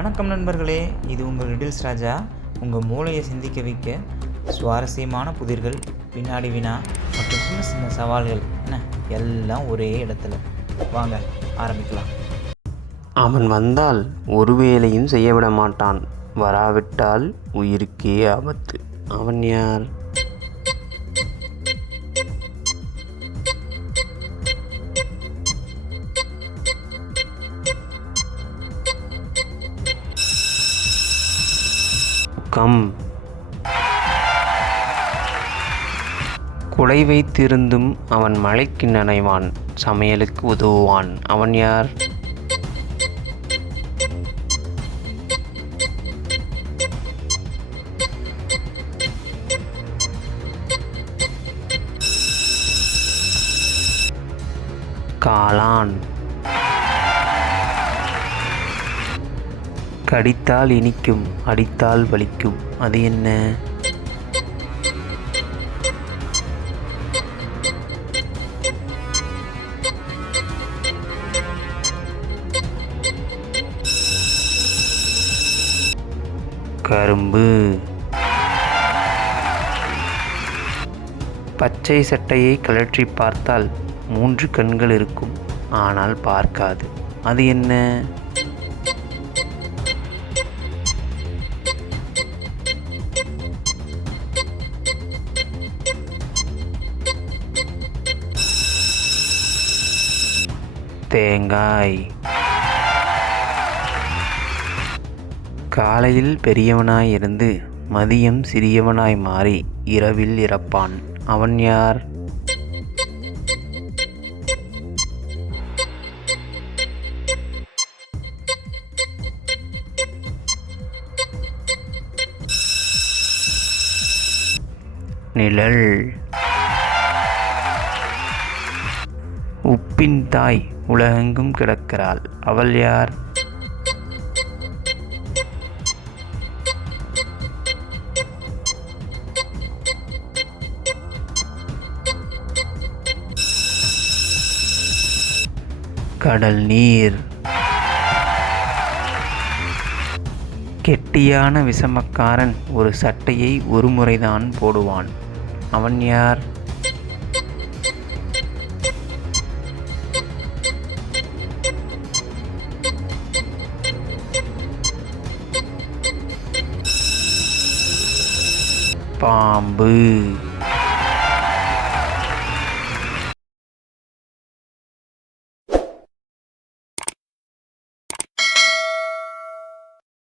வணக்கம் நண்பர்களே, இது உங்கள் லிட்டில்ஸ் ராஜா. உங்கள் மூளையை சிந்திக்க வைக்க சுவாரஸ்யமான புதிர்கள், வினாடி வினா மற்றும் சின்ன சின்ன சவால்கள் எல்லாம் ஒரே இடத்துல. வாங்க ஆரம்பிக்கலாம். அவன் வந்தால் ஒரு வேலையும் செய்ய விட மாட்டான், வராவிட்டால் உயிருக்கே ஆபத்து. அவன் யார்? குடை வைத்திருந்தும் அவன் மழைக்கு நனைவான், சமையலுக்கு உதவுவான். அவன் யார்? காளான். கடித்தால் இனிக்கும், அடித்தால் வலிக்கும். அது என்ன? கரும்பு. பச்சை சட்டையை கழற்றி பார்த்தால் 3 கண்கள் இருக்கும், ஆனால் பார்க்காது. அது என்ன? தேங்காய். காலையில் பெரியவனாய் இருந்து மதியம் சிறியவனாய் மாறி இரவில் இறப்பான். அவன் யார்? நிழல். உப்பின் தாய் உலகெங்கும் கிடக்கிறாள். அவள் யார்? கடல் நீர். கெட்டியான விஷமக்காரன் ஒரு சட்டையை ஒரு முறைதான் போடுவான். அவன் யார்? பாம்பு.